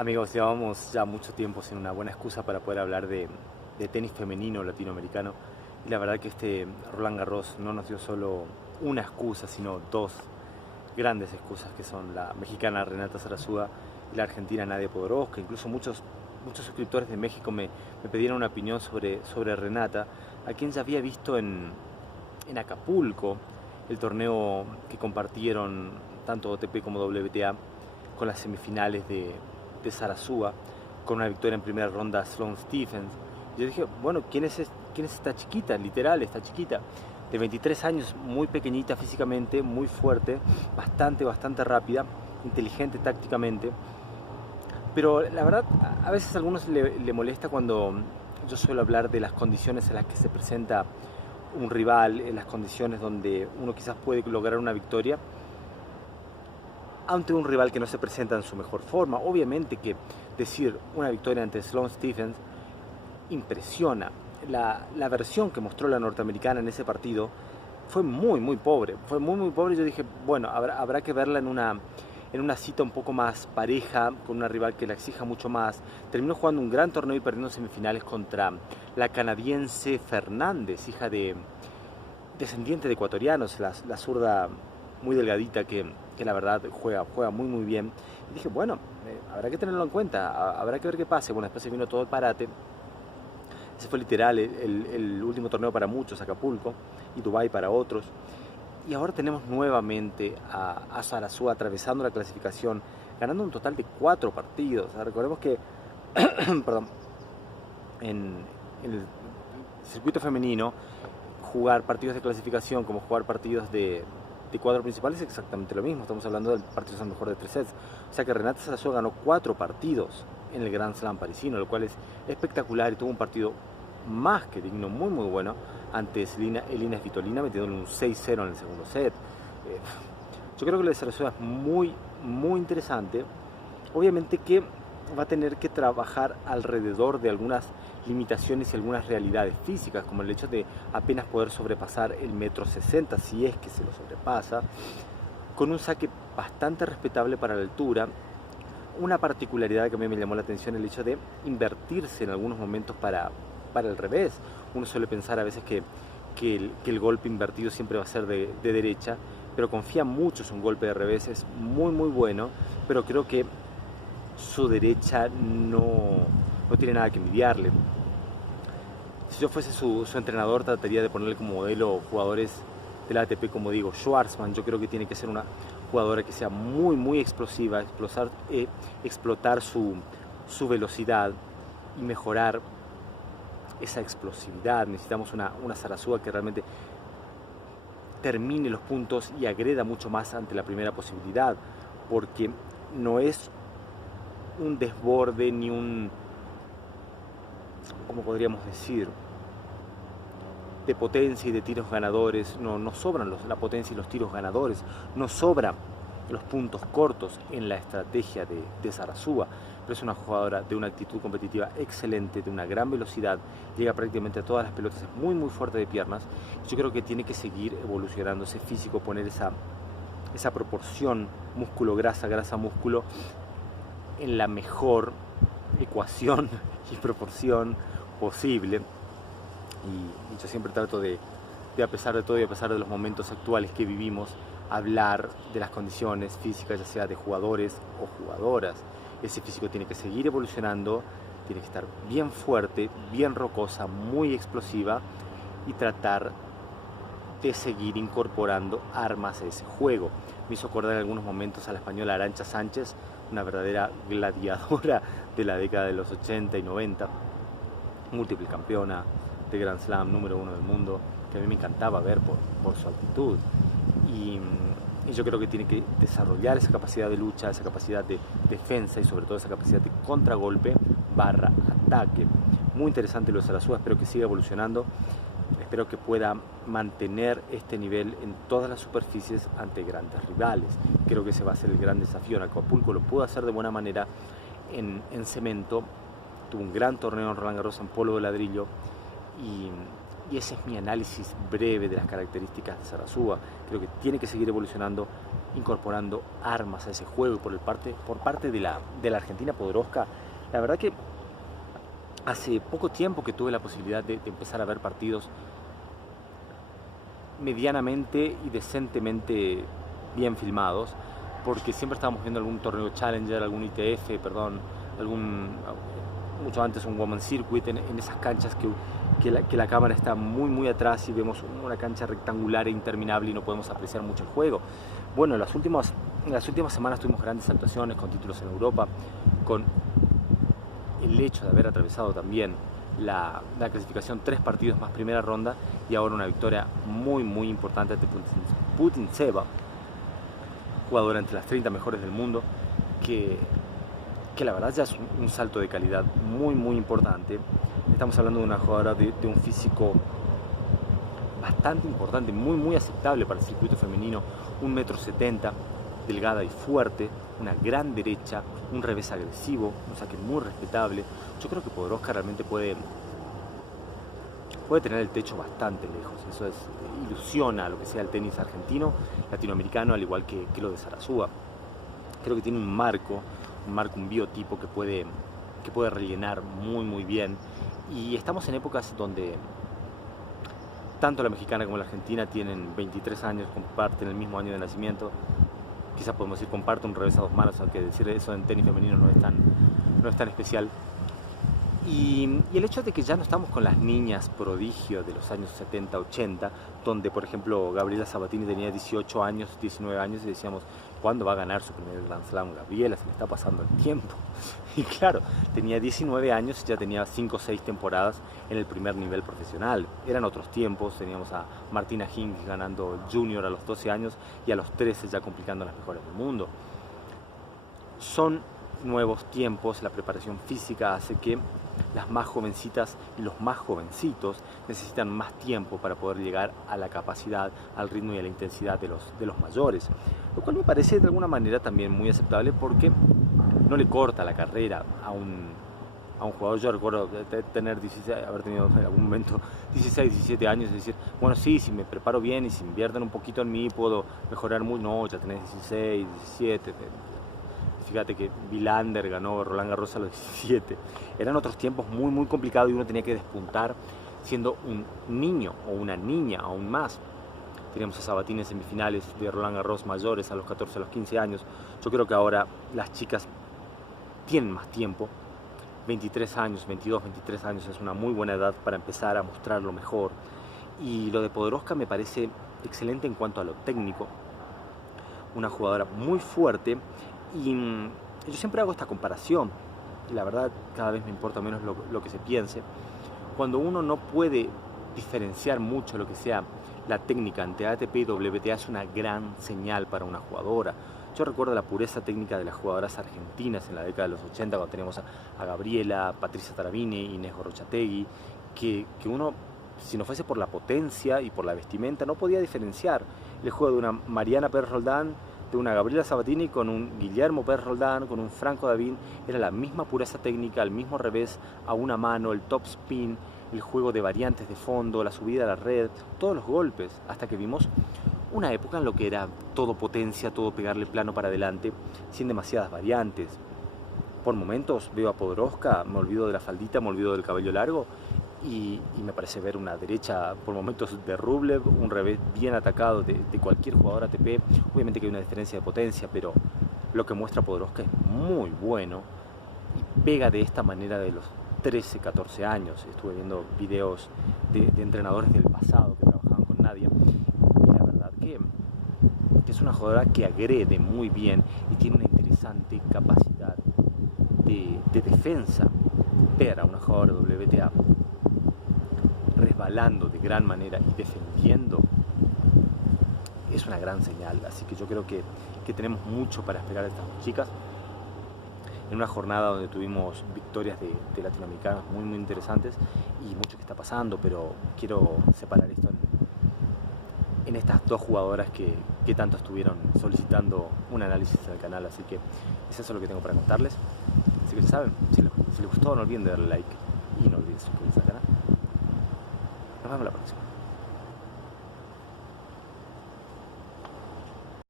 Amigos, llevamos ya mucho tiempo sin una buena excusa para poder hablar de tenis femenino latinoamericano. Y la verdad que este Roland Garros no nos dio solo una excusa, sino dos grandes excusas, que son la mexicana Renata Zarazúa y la argentina Nadia Podoroska. Incluso muchos suscriptores de México me pidieron una opinión sobre Renata, a quien ya había visto en Acapulco, el torneo que compartieron tanto OTP como WTA, con las semifinales de Zarazúa, con una victoria en primera ronda a Sloane Stephens. Yo dije, bueno, ¿quién es esta chiquita? Literal, esta chiquita, de 23 años, muy pequeñita físicamente, muy fuerte, bastante rápida, inteligente tácticamente. Pero la verdad, a veces a algunos le molesta cuando yo suelo hablar de las condiciones en las que se presenta un rival, en las condiciones donde uno quizás puede lograr una victoria ante un rival que no se presenta en su mejor forma. Obviamente que decir una victoria ante Sloane Stephens impresiona. La versión que mostró la norteamericana en ese partido fue muy pobre. Fue muy pobre. Yo dije, bueno, habrá que verla en una cita un poco más pareja, con una rival que la exija mucho más. Terminó jugando un gran torneo y perdiendo semifinales contra la canadiense Fernández, hija de descendiente de ecuatorianos, la zurda muy delgadita que la verdad juega muy bien. Y dije, bueno, habrá que tenerlo en cuenta, habrá que ver qué pase. Bueno, después se vino todo el parate. Ese fue literal el último torneo para muchos, Acapulco, y Dubái para otros. Y ahora tenemos nuevamente a Zarazúa atravesando la clasificación, ganando un total de 4 partidos. O sea, recordemos que perdón, en el circuito femenino, jugar partidos de clasificación como jugar partidos de cuadro principal es exactamente lo mismo. Estamos hablando del partido a lo mejor de 3 sets. O sea que Renata Zarazúa ganó 4 partidos en el Grand Slam parisino, lo cual es espectacular, y tuvo un partido más que digno, muy bueno, ante Elina Svitolina, metiéndole un 6-0 en el segundo set. Yo creo que lo de Zarazúa es muy interesante. Obviamente que va a tener que trabajar alrededor de algunas limitaciones y algunas realidades físicas, como el hecho de apenas poder sobrepasar el 1,60 m, si es que se lo sobrepasa, con un saque bastante respetable para la altura. Una particularidad que a mí me llamó la atención, el hecho de invertirse en algunos momentos para el revés. Uno suele pensar a veces que el golpe invertido siempre va a ser de derecha, pero confía mucho en un golpe de revés. Es muy bueno, pero creo que su derecha no tiene nada que envidiarle. Si yo fuese su entrenador, trataría de ponerle como modelo jugadores de la ATP, como digo, Schwartzman. Yo creo que tiene que ser una jugadora que sea muy explosiva, explotar su velocidad y mejorar esa explosividad. Necesitamos una Zarazúa que realmente termine los puntos y agreda mucho más ante la primera posibilidad, porque no es un desborde ni un, ¿cómo podríamos decir?, de potencia y de tiros ganadores. No sobran la potencia y los tiros ganadores, no sobran los puntos cortos en la estrategia de Zarazúa, pero es una jugadora de una actitud competitiva excelente, de una gran velocidad, llega prácticamente a todas las pelotas, es muy fuerte de piernas. Yo creo que tiene que seguir evolucionando ese físico, poner esa proporción músculo-grasa, grasa-músculo en la mejor ecuación y proporción posible. Y yo siempre trato de, a pesar de todo y a pesar de los momentos actuales que vivimos, hablar de las condiciones físicas, ya sea de jugadores o jugadoras. Ese físico tiene que seguir evolucionando, tiene que estar bien fuerte, bien rocosa, muy explosiva, y tratar de seguir incorporando armas a ese juego. Me hizo acordar en algunos momentos a la española Arantxa Sánchez, una verdadera gladiadora de la década de los 80 y 90, múltiple campeona de Grand Slam, número 1 del mundo, que a mí me encantaba ver por su actitud. Y yo creo que tiene que desarrollar esa capacidad de lucha, esa capacidad de defensa y sobre todo esa capacidad de contragolpe / ataque. Muy interesante lo de Zarazúa, espero que siga evolucionando, espero que pueda mantener este nivel en todas las superficies ante grandes rivales. Creo que ese va a ser el gran desafío. En Acapulco lo pudo hacer de buena manera en cemento, tuvo un gran torneo en Roland Garros en polvo de ladrillo, y ese es mi análisis breve de las características de Zarazúa. Creo que tiene que seguir evolucionando, incorporando armas a ese juego. Y por parte de la Argentina Podoroska, la verdad que hace poco tiempo que tuve la posibilidad de empezar a ver partidos medianamente y decentemente bien filmados, porque siempre estábamos viendo algún torneo Challenger, algún ITF, perdón, mucho antes un Women's Circuit, en esas canchas que la cámara está muy atrás y vemos una cancha rectangular e interminable y no podemos apreciar mucho el juego. Bueno, en las últimas semanas tuvimos grandes actuaciones con títulos en Europa, con el hecho de haber atravesado también la clasificación, 3 partidos más primera ronda y ahora una victoria muy importante ante Putintseva, jugadora entre las 30 mejores del mundo, que la verdad ya es un salto de calidad muy importante. Estamos hablando de una jugadora de un físico bastante importante, muy aceptable para el circuito femenino, 1,70 m, delgada y fuerte, una gran derecha, un revés agresivo, un saque muy respetable. Yo creo que Podoroska realmente puede tener el techo bastante lejos. Eso ilusiona a lo que sea el tenis argentino, latinoamericano, al igual que lo de Sarasúa. Creo que tiene un marco, un biotipo que puede rellenar muy bien. Y estamos en épocas donde tanto la mexicana como la argentina tienen 23 años, comparten el mismo año de nacimiento. Quizás podemos decir comparten un revés a 2 manos, aunque decir eso en tenis femenino no es tan especial. Y el hecho de que ya no estamos con las niñas prodigio de los años 70, 80, donde por ejemplo Gabriela Sabatini tenía 18 años, 19 años y decíamos, ¿cuándo va a ganar su primer Grand Slam Gabriela? Se le está pasando el tiempo. Y claro, tenía 19 años y ya tenía 5 o 6 temporadas en el primer nivel profesional. Eran otros tiempos, teníamos a Martina Hingis ganando Junior a los 12 años y a los 13 ya complicando las mejores del mundo. Son nuevos tiempos, la preparación física hace que las más jovencitas y los más jovencitos necesitan más tiempo para poder llegar a la capacidad, al ritmo y a la intensidad de los mayores, lo cual me parece de alguna manera también muy aceptable porque no le corta la carrera a un jugador. Yo recuerdo haber tenido en algún momento 16, 17 años y decir, bueno, sí, si me preparo bien y si invierten un poquito en mí puedo mejorar muy. No, ya tenés 16, 17. Fíjate que Vilander ganó Roland Garros a los 17. Eran otros tiempos muy complicados y uno tenía que despuntar siendo un niño o una niña aún más. Teníamos a Sabatini en semifinales de Roland Garros mayores a los 14, a los 15 años. Yo creo que ahora las chicas tienen más tiempo. 23 años, 22, 23 años es una muy buena edad para empezar a mostrar lo mejor. Y lo de Podoroska me parece excelente en cuanto a lo técnico. Una jugadora muy fuerte. Y yo siempre hago esta comparación, y la verdad cada vez me importa menos lo que se piense. Cuando uno no puede diferenciar mucho lo que sea la técnica ante ATP y WTA, es una gran señal para una jugadora. Yo recuerdo la pureza técnica de las jugadoras argentinas en la década de los 80, cuando teníamos a Gabriela, Patricia Tarabini, Inés Gorrochategui, que uno, si no fuese por la potencia y por la vestimenta, no podía diferenciar el juego de una Mariana Pérez Roldán, de una Gabriela Sabatini con un Guillermo Pérez Roldán, con un Franco Davín. Era la misma pureza técnica, el mismo revés a una mano, el top spin, el juego de variantes de fondo, la subida a la red, todos los golpes, hasta que vimos una época en lo que era todo potencia, todo pegarle plano para adelante, sin demasiadas variantes. Por momentos veo a Podoroska, me olvido de la faldita, me olvido del cabello largo y me parece ver una derecha por momentos de Rublev, un revés bien atacado de cualquier jugador ATP. Obviamente que hay una diferencia de potencia, pero lo que muestra Podoroska es muy bueno y pega de esta manera de los 13, 14 años. Estuve viendo videos de entrenadores del pasado que trabajaban con Nadia y la verdad que es una jugadora que agrede muy bien y tiene una interesante capacidad de defensa. Ver a una jugadora WTA resbalando de gran manera y defendiendo es una gran señal. Así que yo creo que tenemos mucho para esperar de estas dos chicas en una jornada donde tuvimos victorias de latinoamericanos muy interesantes y mucho que está pasando, pero quiero separar esto en estas dos jugadoras que tanto estuvieron solicitando un análisis en el canal. Así que eso es lo que tengo para contarles. Así que ya saben, si les gustó no olviden de darle like y no olviden suscribirse al canal. Nos vemos la próxima.